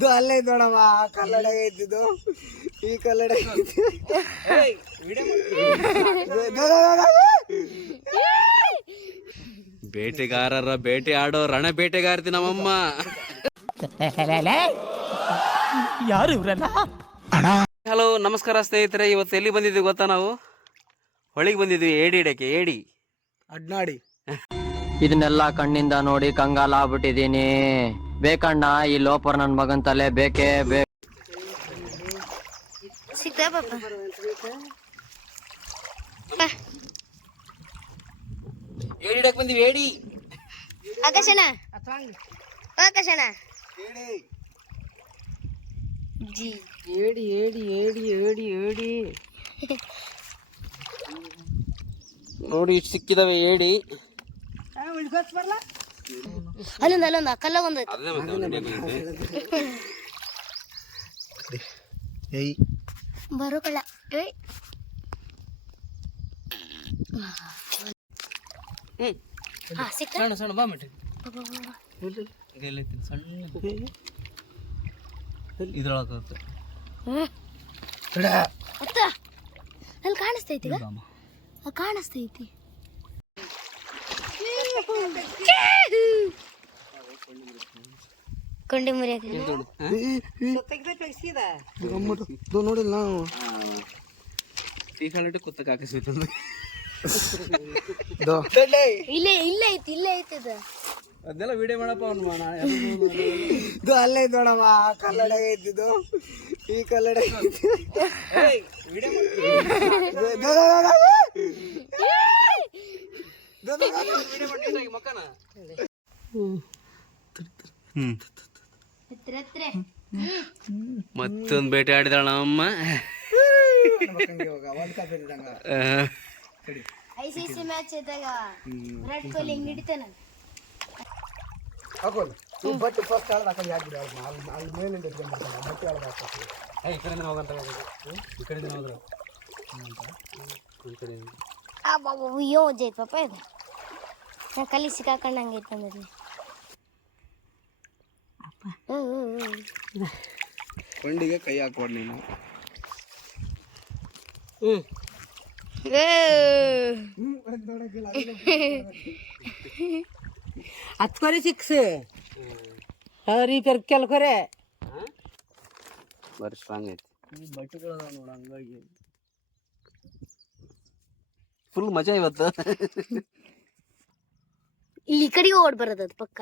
ಇದು ಅಲ್ಲೇ ನೋಡವ ನೋಡಮ್ಮ ಆ ಕಲ್ಲಡ ಇದ್ದಿದ್ದು. ಈ ಕಲ್ಲಡ ಬೇಟೆಗಾರರ ಬೇಟೆ ಆಡೋ ರಣ ಬೇಟೆಗಾರ್ತಿ ನಮ್ಮಮ್ಮ. ಯಾರು ಇವ್ರಲ್ಲ ಹಲೋ ನಮಸ್ಕಾರ ಸ್ನೇಹಿತರೆ ಇವತ್ತು ಎಲ್ಲಿ ಬಂದಿದ್ವಿ ಗೊತ್ತಾ ನಾವು? ಹೊಳಿಗೆ ಬಂದಿದ್ವಿ ಏಡಿ ಇಡಕ್ಕೆ ಏಡಿ. ಅಡ್ನಾಡಿ. ಇದನ್ನೆಲ್ಲ ಕಣ್ಣಿಂದ ನೋಡಿ ಕಂಗಾಲ ಆಗ್ಬಿಟ್ಟಿದೀನಿ ಬೇಕಣ್ಣ ಈ ಲೋಪರ್ ನನ್ ಮಗನ್ ತಲೆ ಬೇಕೇ ಬೇಕು ಸಿಗ್ತಾ ಪಾಪ. ಏಡಿ ಇಡಕ್ ಬಂದಿವಿ ಏಡಿ? ಆಕಾಶನ ಆಕಾಶನ ಜಿ. ಏಡಿ ಏಡಿ ಏಡಿ ಏಡಿ ಏಡಿ. ನೋಡಿ ಇಷ್ಟು ಸಿಕ್ಕಿದಾವೆ ಏಡಿ. ಅಲ್ಲೊಂದು ಅಲ್ಲೊಂದು ಕಲ್ಲ ಒಂದು ಏಯ್. ಬರೋ ಕಳ್ಳ ಏಯ್. ಹಾ ಸಣ್ಣ ಸಣ್ಣ ಬಾ ಮಟ್ಟಿ. ಸಣ್ಣ. ಇದ್ರೊಳಗೆ ಅತ್ತ. ಅಲ್ಲಿ ಕಾಣಿಸ್ತೈತಿ ಕಾಣಿಸ್ತೈತಿ. ಕೊಂಡಿ ಮುರಿಯಾಕ ನೋಡಿಲ್ಲ ನಾವು. ಈ ಕಾಲಕ್ಕೆ ಕುತ್ತಕ್ಕೆ ಹಾಕಿಸ್ಬೇಕು ಇಲ್ಲೇ ಇಲ್ಲೇ ಐತಿ ಇಲ್ಲೇ ಐತಿ ಅದು ಅದೆಲ್ಲ ವಿಡಿಯೋ ಮಾಡಪ್ಪ ಅವ್ನು. ಇದು ಅಲ್ಲೇ ಐತ್ ನೋಡಮ್ಮ ಆ ಕಲ್ಲಡ ಐತಿದು ಈ ಕಲ್ಲಡ ಐತಿ ವಿಡಿಯೋ ಮತ್ತೊಂದು ಬೇಟೆ ಆಡಿದಾಳ ನಮ್ಮ ಐಸಿಸಿ ಮ್ಯಾಚ್ ಇದ್ದಾಗ ವಿರಾಟ್ ಕೊಹ್ಲಿ ಹಿಂಗ್ ಹಿಡಿತಾನ? ಫಸ್ಟ್ ಹಾಕೊಂಡು ಹಾಕಿಬಿಡಿ ಅವ್ರನ್ನ ಅಲ್ಲಿ ಬಟ್ಟೆ ಈ ಕಡೆಯಿಂದ ಹೋಗಂತ ಈ ಕಡೆಯಿಂದ ಹೋದ್ರು. ಈ ಕಡೆ ಆ ಬಾಬು ಅಯ್ಯೋ ಜೈತ್ ಪಾಪ ಇದು. ನಾ ಕಲಿ ಸಿಕ್ಕಾಕೊಂಡಂಗೆ ಐತೆ ಅಂದ್ರಿ ಕೊಂಡಿಗೆ ಕೈ ಹಾಕೋದು ನೀನು. ಹತ್ಕೊರೆ ಸಿಕ್ಸ್ ಕರ್ ಕೆಲ್ಕೊರೆ ಬರೀ ಸ್ಟ್ರಾಂಗ್ ಐತಿ. ಬಟ್ಟೆಗಳು ನೋಡ ಹಂಗಾಗಿ. ಫುಲ್ ಮಜಾ ಇವತ್ತು. ಇಲ್ಲಿ ಈ ಕಡೆಗೆ ಓಡ್ ಬರೋದು ಅದು ಪಕ್ಕ.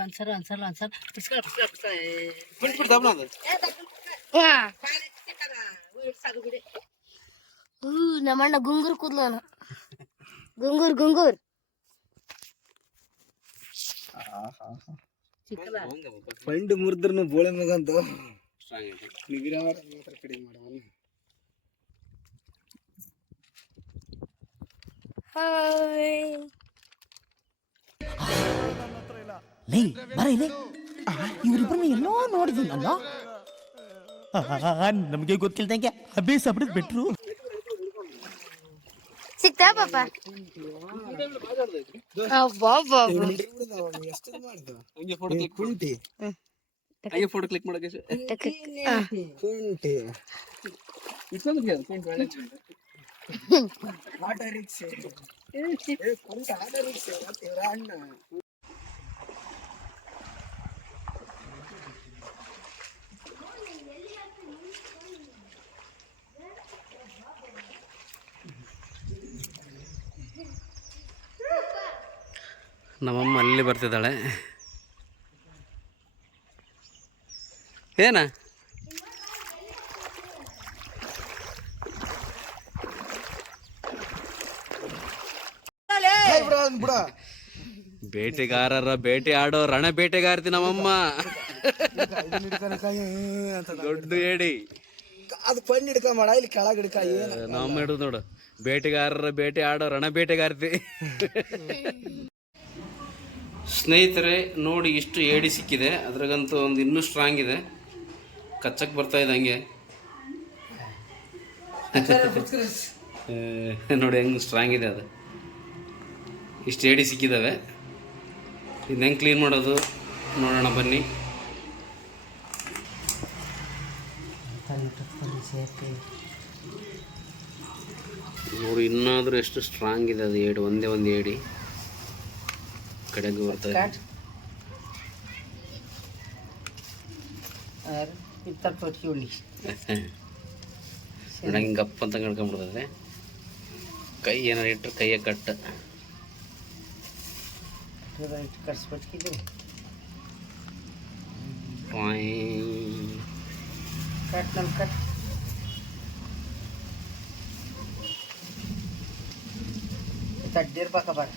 Answer answer answer. ಹೂ. ನಮ್ಮಣ್ಣ ಗುಂಗುರ್ ಕೂದ್ಲವನು. ಗುಂಗೂರ್ ಗುಂಗೂರ್. ಫಂಡ್ ಮುರಿದ್ರು ಬೋಳೆ ಮಗಂತ ಕಡಿಮೆ ಮಾಡವನು ಹಾಯ್ ಲೇ ಬರ ಇಲ್ಲಿ. ಇವ್ರಿಬ್ರನ್ನ ಎಲ್ಲೋ ನೋಡಿದ್ದೀನಲ್ಲ ನಮಗೆ ಗೊತ್ತಿಲ್ದಂಗೆ ಅಭ್ಯಾಸ ಬಿಡಿದ್ ಬಿಟ್ರು. ಸಿಕ್ತಾ ಪಾಪ? ಅಬ್ಬಬ್ಬಬ್ಬ. ಎಷ್ಟು ಮಾಡಿದ ಹಂಗೆ ಫೋಟೋ ಕ್ಲಿಕ್ ಕುಂಟಿ ಹಂಗೆ ಫೋಟೋ ಕ್ಲಿಕ್ ಮಾಡಕ್ಕೆ ಟಕ್. ಕುಂಟಿ ಇಟ್ಕೊಂಡ್ರೆ ಆಟೋ ರಿಕ್ಷೆ ಏ, ಕುಂಟ ಆಟೋ ರಿಕ್ಷೆ ಮತ್ತೆ ಇವ್ರ ಅಣ್ಣ ನಮ್ಮಮ್ಮ ಅಲ್ಲಿ ಬರ್ತಿದ್ದಾಳೆ ಏನ ಬಿಡ ಅವ್ನ್ ಬೇಟೆಗಾರರ ಬೇಟೆ ಆಡೋ ರಣ ಬೇಟೆಗಾರತಿ ನಮ್ಮಮ್ಮ ದೊಡ್ಡ ಏಡಿ. ಅದು ಪಣ್ಣ ಹಿಡ್ಕ ಮಾಡ ಇಲ್ಲಿ ಕೆಳಗೆ ಹಿಡ್ಕ ಏನು? ನಮ್ಮ ಹಿಡಿದು ನೋಡು. ಬೇಟೆಗಾರರ ಬೇಟೆ ಆಡೋ ರಣ ಬೇಟೆಗಾರತಿ ಸ್ನೇಹಿತರೆ ನೋಡಿ ಇಷ್ಟು ಏಡಿ ಸಿಕ್ಕಿದೆ. ಅದ್ರಾಗಂತೂ ಒಂದು ಇನ್ನೂ ಸ್ಟ್ರಾಂಗ್ ಇದೆ. ಕಚ್ಚಕ್ಕೆ ಬರ್ತಾ ಇದೆ ಹಂಗೆ ನೋಡಿ ಹೆಂಗೆ ಸ್ಟ್ರಾಂಗ್ ಇದೆ ಅದು. ಇಷ್ಟು ಏಡಿ ಸಿಕ್ಕಿದ್ದಾವೆ. ಇದು ಹೆಂಗೆ ಕ್ಲೀನ್ ಮಾಡೋದು? ನೋಡೋಣ ಬನ್ನಿ. ನೋಡಿ ಇನ್ನಾದರೂ ಎಷ್ಟು ಸ್ಟ್ರಾಂಗ್ ಇದೆ ಅದು ಏಡಿ ಒಂದೇ ಒಂದು ಏಡಿ ಕಡೆಗೆ ಬರ್ತದೆ ಹಿಂಗಪ್ಪ ಗಪ್ಪ ಅಂತ ಕಡ್ಕೊಂಡ್ಬಿಡ್ತದೆ ಕೈ ಏನಾರು ಇಟ್ಟರೆ ಕೈಯ ಕಟ್ಟ कर्सपच की कट कट तक पा कबार।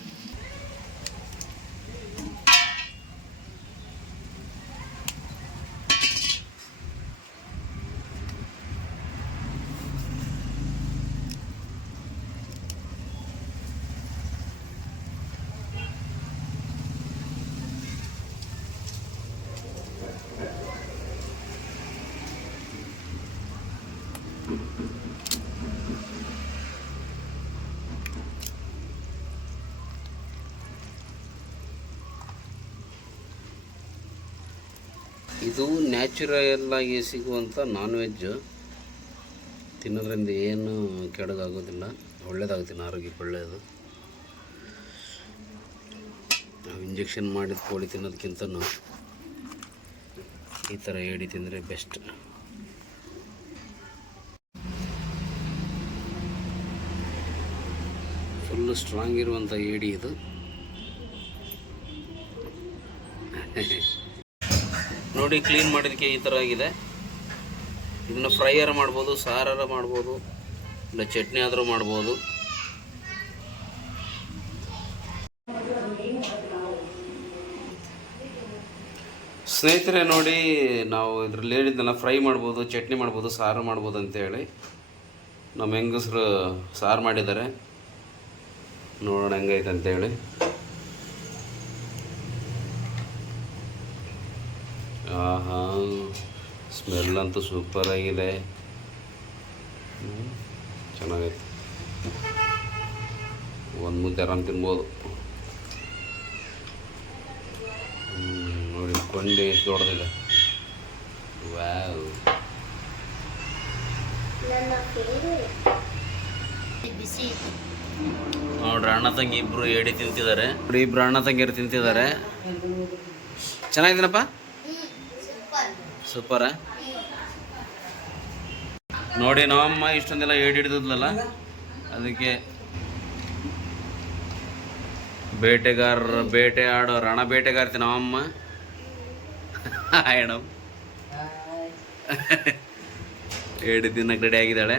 ಇದು ನ್ಯಾಚುರಲ್ ಆಗಿ ಸಿಗುವಂಥ ನಾನ್ ವೆಜ್ ತಿನ್ನೋದ್ರಿಂದ ಏನು ಕೆಡಗಾಗೋದಿಲ್ಲ. ಒಳ್ಳೇದಾಗುತ್ತೆ, ಆರೋಗ್ಯಕ್ಕೆ ಒಳ್ಳೆಯದು ನಾವು ಇಂಜೆಕ್ಷನ್ ಮಾಡಿದ ಕೋಳಿ ತಿನ್ನೋದಕ್ಕಿಂತ ಈ ಥರ ಏಡಿ ತಿಂದರೆ ಬೆಸ್ಟ್ ಫುಲ್ಲು ಸ್ಟ್ರಾಂಗ್ ಇರುವಂಥ ಏಡಿ ಇದು. ನೋಡಿ ಕ್ಲೀನ್ ಮಾಡೋದಕ್ಕೆ ಈ ಥರ ಆಗಿದೆ. ಇದನ್ನು ಫ್ರೈಯರ್ ಮಾಡ್ಬೋದು, ಸಾರಾರ ಮಾಡ್ಬೋದು, ಇಲ್ಲ ಚಟ್ನಿ ಆದರೂ ಮಾಡ್ಬೋದು. ಸ್ನೇಹಿತರೆ ನೋಡಿ, ನಾವು ಇದ್ರಲ್ಲಿ ಹೇಳಿದ್ದೆಲ್ಲ ಫ್ರೈ ಮಾಡ್ಬೋದು, ಚಟ್ನಿ ಮಾಡ್ಬೋದು, ಸಾರು ಮಾಡ್ಬೋದು ಅಂತೇಳಿ. ನಮ್ಮ ಹೆಂಗಸರು ಸಾರು ಮಾಡಿದ್ದಾರೆ. ನೋಡೋಣ ಹೆಂಗೈತೆ ಅಂತೇಳಿ. ಆಹಾ ಸ್ಮೆಲ್ ಅಂತೂ ಸೂಪರ್ ಆಗಿದೆ. ಹ್ಮ್, ಚೆನ್ನಾಗೈತೆ. ಒಂದು ಮುದ್ದೆ ಆರಾಮ್ ತಿನ್ಬೋದು. ನೋಡಿ ಕೊಂಡಿ ಎಷ್ಟು ದೊಡ್ಡದಿದೆ. ವ್ಯಾವ್ ನೋಡ್ರಿ ಅಣ್ಣ ತಂಗಿ ಇಬ್ರು ಏಡಿ ತಿಂತಿದ್ದಾರೆ. ಇಬ್ರು ಅಣ್ಣ ತಂಗಿಯರು ತಿಂತಿದ್ದಾರೆ. ಚೆನ್ನಾಗಿದ್ದೀನಪ್ಪ? ಸೂಪರ. ನೋಡಿ ನಮ್ಮಮ್ಮ ಇಷ್ಟೊಂದೆಲ್ಲ ಏಡ್ ಅದಕ್ಕೆ ಬೇಟೆಗಾರ ಬೇಟೆ ಆಡೋ ರಣ ಬೇಟೆಗಾರ್ತಿ ನಮ್ಮಮ್ಮ. ಮೇಡಮ್ ಏಡಿ ದಿನಕ್ಕೆ ರೆಡಿ ಆಗಿದ್ದಾಳೆ.